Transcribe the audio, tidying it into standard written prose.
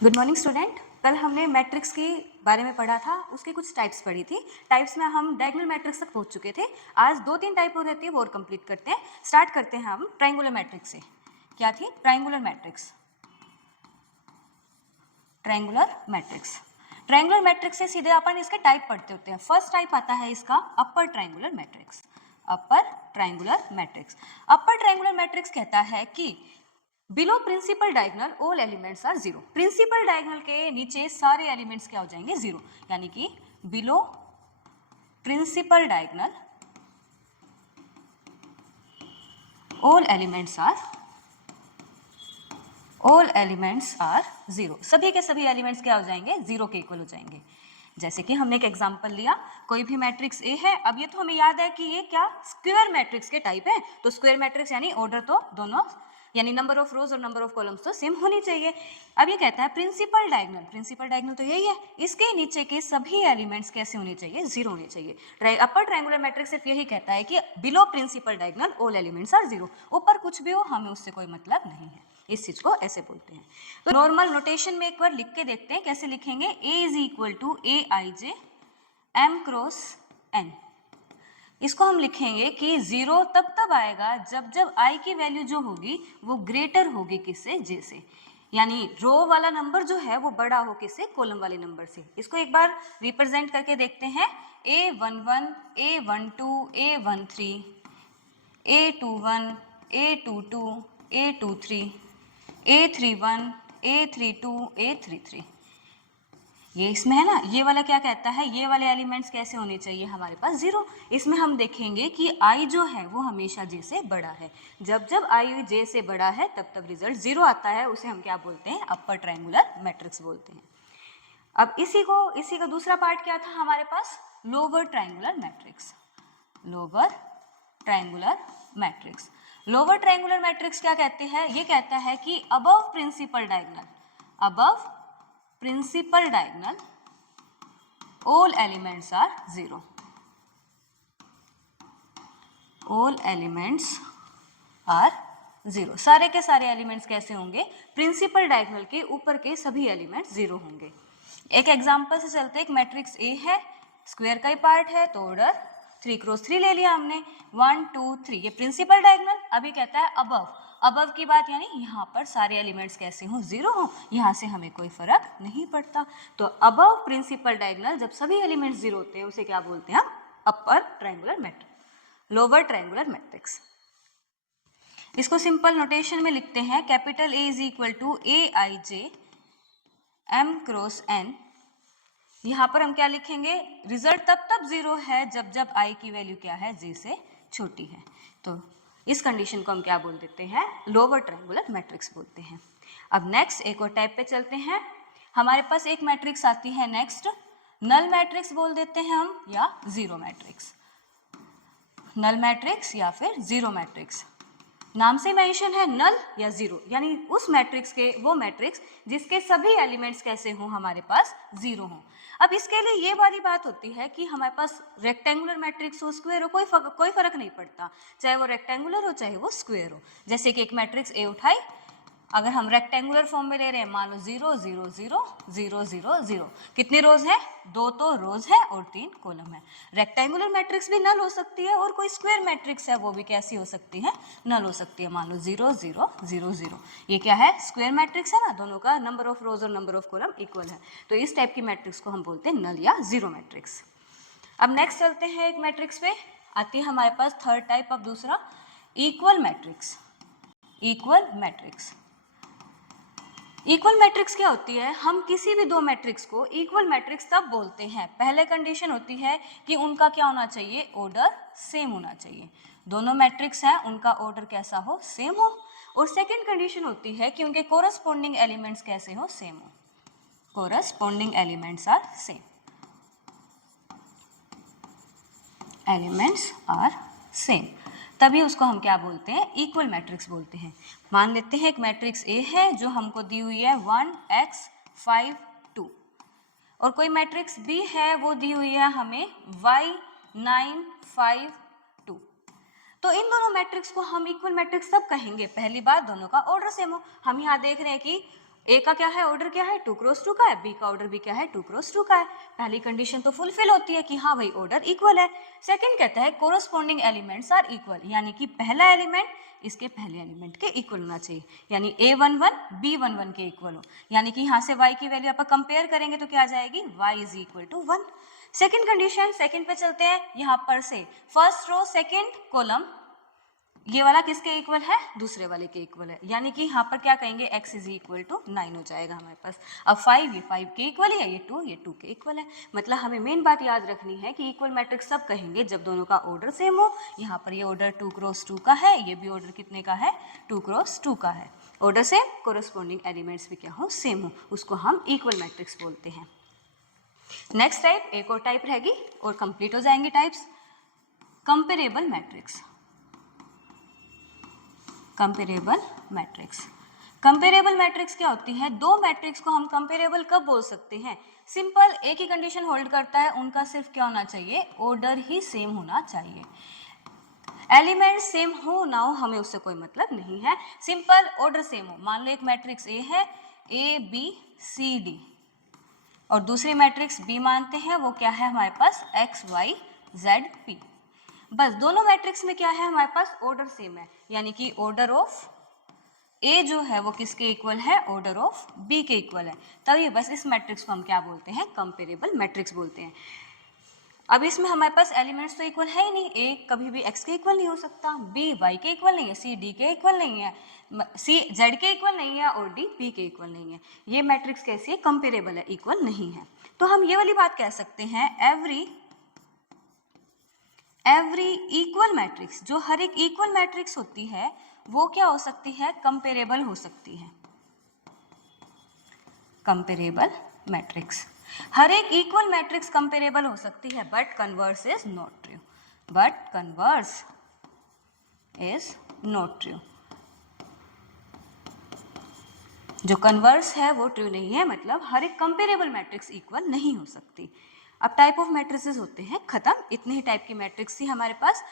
Good morning student. कल हमने matrix के बारे में पढ़ा था, उसके कुछ टाइप्स पढ़ी थी। टाइप्स में हम डायगोनल मैट्रिक्स तक पहुंच चुके थे। आज 2-3 टाइप और रहती है, वो और कंप्लीट करते हैं। स्टार्ट करते हैं हम ट्रायंगुलर मैट्रिक्स से। क्या थी? Triangular matrix. Triangular matrix. Triangular matrix से सीधे अपन इसके टाइप पढ़ते होते हैं। फर्स्ट टाइप आता है इसका upper triangular matrix. Upper triangular matrix. Upper triangular matrix कहता है कि below principal diagonal all elements are zero. Principal diagonal के नीचे सारे एलिमेंट्स क्या हो जाएंगे? जीरो। यानी कि below principal diagonal all elements are zero. सभी के सभी एलिमेंट्स क्या हो जाएंगे? जीरो के इक्वल हो जाएंगे। जैसे कि हमने एक एग्जांपल लिया, कोई भी मैट्रिक्स ए है। अब ये तो हमें याद है कि ये क्या स्क्वायर मैट्रिक्स के टाइप है। तो स्क्वायर मैट्रिक्स यानी ऑर्डर तो दोनों यानी नंबर ऑफ रोज और नंबर ऑफ कॉलम्स तो सेम होनी चाहिए। अब ये कहता है प्रिंसिपल डायगोनल। प्रिंसिपल डायगोनल तो यही है, इसके नीचे के सभी एलिमेंट्स कैसे होने चाहिए? जीरो होने चाहिए। अपर ट्रायंगुलर मैट्रिक्स सिर्फ यही कहता है कि below principal diagonal all elements are zero. ऊपर कुछ भी हो, हमें उससे कोई मतलब नहीं है। इस चीज को ऐसे बोलते हैं। तो नॉर्मल नोटेशन में एक बार लिख के देखते हैं कैसे लिखेंगे। A is equal to A I J M cross N. इसको हम लिखेंगे कि जीरो तब आएगा जब जब i की वैल्यू जो होगी वो ग्रेटर होगी किससे? j से। यानी रो वाला नंबर जो है वो बड़ा हो किससे? कॉलम वाले नंबर से। इसको एक बार रिप्रेजेंट करके देखते हैं। A11, A12, A13, A21, A22, A23, A31, A32, A33। ये इसमें है ना, ये वाला क्या कहता है? ये वाले एलिमेंट्स कैसे होने चाहिए हमारे पास? जीरो। इसमें हम देखेंगे कि i जो है वो हमेशा j से बड़ा है। जब जब i j से बड़ा है तब रिजल्ट जीरो आता है। उसे हम क्या बोलते हैं? अपर ट्रायंगुलर मैट्रिक्स बोलते हैं। अब इसी का दूसरा पार्ट क्या था हमारे पास? Lower triangular matrix. Lower triangular matrix. Lower triangular matrix क्या कहते हैं? ये कहता है कि above principal diagonal all elements are zero। all elements are zero. सारे के सारे एलिमेंट्स कैसे होंगे? प्रिंसिपल डायगोनल के ऊपर के सभी एलिमेंट्स जीरो होंगे। एक एग्जांपल से चलते, एक मैट्रिक्स ए है, स्क्वायर का ही पार्ट है, तो ऑर्डर 3 क्रॉस 3 ले लिया हमने। 1 2 3, ये प्रिंसिपल डायगोनल। अभी कहता है अबव की बात, यानी यहाँ पर सारे एलिमेंट्स कैसे हों? जीरो हों। यहाँ से हमें कोई फर्क नहीं पड़ता। तो अबव प्रिंसिपल डायगोनल जब सभी एलिमेंट्स जीरो होते हैं उसे क्या बोलते हैं हम? Upper triangular matrix. Lower triangular matrix. इसको सिंपल नोटेशन में लिखते हैं। Capital A is equal to A I J M cross N. यहाँ पर हम क्या लिखेंगे? रिजल्ट तब जीरो है जब जब i की वैल्यू क्या है? j से छोटी है। तो इस कंडीशन को हम क्या बोल देते हैं? लोअर ट्रायंगुलर मैट्रिक्स बोलते हैं। अब नेक्स्ट एक और टाइप पे चलते हैं। हमारे पास एक मैट्रिक्स आती है नेक्स्ट, नल मैट्रिक्स बोल देते हैं हम, या जीरो मैट्रिक्स। नल मैट्रिक्स या फिर जीरो मैट्रिक्स। नाम से मेंशन है नल या जीरो, यानी उस मैट्रिक्स के वो मैट्रिक्स जिसके सभी एलिमेंट्स कैसे हों? हमारे पास जीरो हों। अब इसके लिए ये वाली बात होती है कि हमारे पास रेक्टेंगुलर मैट्रिक्स हो, स्क्वायर हो, कोई फर्क नहीं पड़ता, चाहे वो रेक्टेंगुलर हो चाहे वो स्क्वायर हो। जैसे कि एक मैट्रिक्स ए उठाई, अगर हम रेक्टेंगुलर फॉर्म में ले रहे हैं, मान लो 0 0 0 0 0 0, कितनी रोज है? 2 तो रोज है और 3 कॉलम है। रेक्टेंगुलर मैट्रिक्स भी नल हो सकती है और कोई स्क्वायर मैट्रिक्स है वो भी कैसी हो सकती है? नल हो सकती है। मान लो 0 0 0 0, ये क्या है? स्क्वायर मैट्रिक्स है ना, दोनों का नंबर ऑफ रोज और नंबर ऑफ कॉलम इक्वल है। तो इस टाइप की मैट्रिक्स को हम बोलते हैं नल या जीरो मैट्रिक्स। अब नेक्स्ट चलते हैं एक मैट्रिक्स पे। आती है हमारे पास थर्ड टाइप, अब दूसरा equal matrix. Equal matrix. Equal matrix क्या होती है? हम किसी भी दो मैट्रिक्स को इक्वल मैट्रिक्स तब बोलते हैं, पहले कंडीशन होती है कि उनका क्या होना चाहिए? ऑर्डर सेम होना चाहिए। दोनों मैट्रिक्स हैं, उनका ऑर्डर कैसा हो? सेम हो। और सेकंड कंडीशन होती है कि उनके कोरस्पॉन्डिंग एलिमेंट्स कैसे हो? सेम हो। Corresponding elements are same. Elements are same, तभी उसको हम क्या बोलते हैं? इक्वल मैट्रिक्स बोलते हैं। मान लेते हैं एक मैट्रिक्स ए है जो हमको दी हुई है 1 x 5 2, और कोई मैट्रिक्स बी है वो दी हुई है हमें y 9 5 2। तो इन दोनों मैट्रिक्स को हम इक्वल मैट्रिक्स तब कहेंगे, पहली बात दोनों का ऑर्डर सेम हो। हम यहाँ देख रहे हैं कि ए का क्या है ऑर्डर, क्या है 2 क्रॉस 2 का है, बी का ऑर्डर भी क्या है 2 क्रॉस 2 का है। पहली कंडीशन तो फुलफिल होती है कि हाँ भाई ऑर्डर इक्वल है। सेकंड कहता है कोरोस्पोंडिंग एलिमेंट्स आर इक्वल, यानी कि पहला एलिमेंट इसके पहले एलिमेंट के इक्वल होना चाहिए, यानी A11 B11 के इक्वल हो, यानी कि यहाँ से y की वैल्यू आप कंपेयर करेंगे तो क्या आ जाएगी y is equal to 1। Second condition, second पे चलते हैं, यहाँ पर से फर्स्ट रो सेकेंड कॉलम ये वाला किसके इक्वल है, दूसरे वाले के इक्वल है, यानी कि यहाँ पर क्या कहेंगे x इज इक्वल टू 9 हो जाएगा हमारे पास। अब 5 ये 5 के इक्वल है, ये 2 के इक्वल है। मतलब हमें मेन बात याद रखनी है कि इक्वल मैट्रिक्स सब कहेंगे जब दोनों का ऑर्डर सेम हो। यहाँ पर ये ऑर्डर 2 क्रॉस 2 का है, ये भी ऑर्डर कितने का है 2 क्रॉस 2 का है। ऑर्डर सेम, कोरोस्पोंडिंग एलिमेंट्स भी क्या हो सेम हो, उसको हम इक्वल मैट्रिक्स बोलते हैं। नेक्स्ट टाइप, एक और टाइप रहेगी और कंप्लीट हो जाएंगे types. Comparable matrix. Comparable matrix, comparable matrix क्या होती है, दो मैट्रिक्स को हम कंपेरेबल कब बोल सकते हैं, सिंपल एक ही कंडीशन होल्ड करता है, उनका सिर्फ क्या होना चाहिए ऑर्डर ही सेम होना चाहिए। एलिमेंट सेम हो ना हो हमें उससे कोई मतलब नहीं है, सिंपल ऑर्डर सेम हो। मान लो एक मैट्रिक्स ए है ABCD और दूसरी मैट्रिक्स बी मानते हैं, वो क्या है हमारे पास XYZP। बस दोनों मैट्रिक्स में क्या है हमारे पास ऑर्डर सेम है, यानी कि ऑर्डर ऑफ ए जो है वो किसके इक्वल है, ऑर्डर ऑफ बी के इक्वल है, तभी बस इस मैट्रिक्स को हम क्या बोलते हैं कंपेरेबल मैट्रिक्स बोलते हैं। अब इसमें हमारे पास एलिमेंट्स तो इक्वल है ही नहीं, ए कभी भी एक्स के इक्वल नहीं हो सकता, बी वाई के इक्वल नहीं है, सी डी के इक्वल नहीं है, सी जेड के इक्वल नहीं है और डी पी के इक्वल नहीं है। ये मैट्रिक्स कैसी है, कंपेरेबल है, इक्वल नहीं है। तो हम ये वाली बात कह सकते हैं एवरी इक्वल मैट्रिक्स, जो हर एक इक्वल मैट्रिक्स होती है वो क्या हो सकती है, कंपेरेबल हो सकती है। कंपेरेबल मैट्रिक्स, हर एक इक्वल मैट्रिक्स कंपेरेबल हो सकती है, but converse is not true, but converse is not true. जो कन्वर्स है वो ट्रू नहीं है, मतलब हर एक कंपेरेबल मैट्रिक्स इक्वल नहीं हो सकती। अब टाइप ऑफ मैट्रिसेस होते हैं खत्म, इतने ही टाइप की मैट्रिक्स थी हमारे पास।